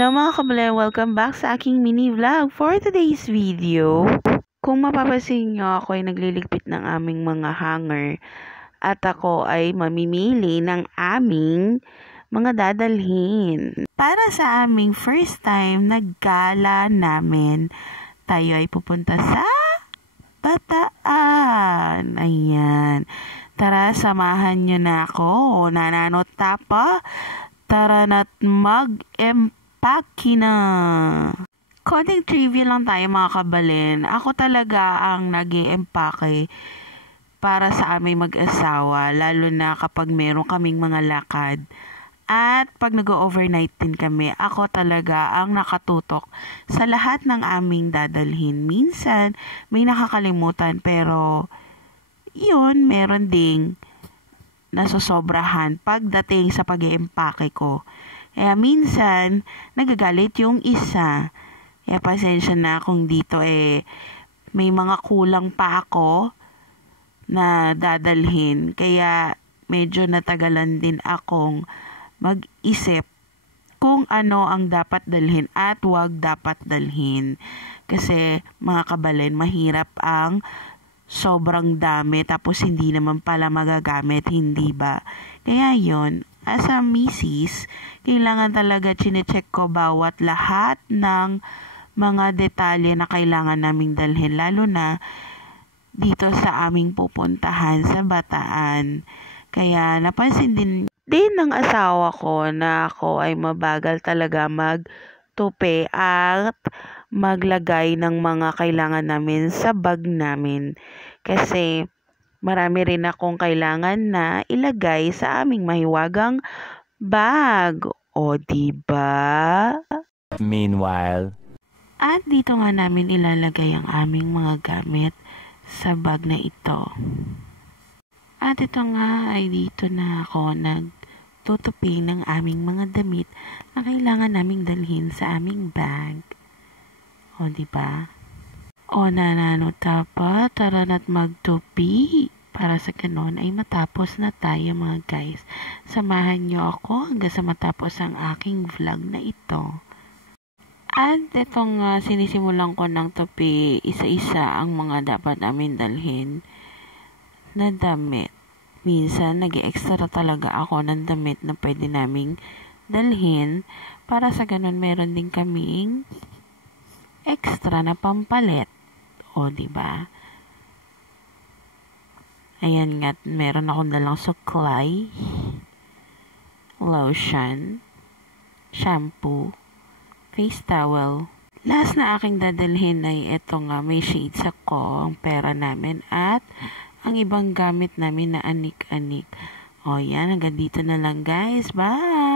Hello mga kabale, welcome back sa aking mini vlog for today's video. Kung mapapansin nyo, ako ay nagliligpit ng aming mga hanger at ako ay mamimili ng aming mga dadalhin. Para sa aming first time na gala namin, tayo ay pupunta sa Bataan. Ayan. Tara, samahan nyo na ako. Nananot tapa. Tara na't mag-empake na. Konting trivia lang tayo mga kabalen. Ako talaga ang nag-empake para sa aming mag-asawa, lalo na kapag meron kaming mga lakad. At pag nag-overnight din kami, ako talaga ang nakatutok sa lahat ng aming dadalhin. Minsan, may nakakalimutan pero yun, meron ding nasosobrahan pagdating sa pag-iempake ko. Kaya minsan, nagagalit yung isa. Kaya pasensya na kung dito may mga kulang pa ako na dadalhin. Kaya medyo natagalan din akong mag-isip kung ano ang dapat dalhin at wag dapat dalhin. Kasi mga kabalen, mahirap ang sobrang dami tapos hindi naman pala magagamit, hindi ba? Kaya yon, as a misis, kailangan talaga chinecheck ko bawat lahat ng mga detalye na kailangan naming dalhin, lalo na dito sa aming pupuntahan sa Bataan. Kaya napansin din ng asawa ko na ako ay mabagal talaga magtupi at maglagay ng mga kailangan namin sa bag namin. Kasi marami rin akong kailangan na ilagay sa aming mahiwagang bag. O diba? Meanwhile, at dito nga namin ilalagay ang aming mga gamit sa bag na ito. At ito nga ay dito na ako nagtutupi ng aming mga damit na kailangan naming dalhin sa aming bag. O diba? O nanano tapa, tara na't magtupi. Para sa ganon ay matapos na tayo mga guys. Samahan nyo ako hanggang sa matapos ang aking vlog na ito. At itong sinisimulan ko ng tupi, isa-isa ang mga dapat namin dalhin na damit. Minsan, nag-extra talaga ako ng damit na pwede naming dalhin para sa ganun meron din kaming extra na pampalit. O, diba? Ayan nga, meron akong dalang suklay, lotion, shampoo, face towel. Last na aking dadalhin ay ito nga, may shades ako, ang pera namin at ang ibang gamit namin na anik-anik. O yan, hanggang dito na lang guys. Bye!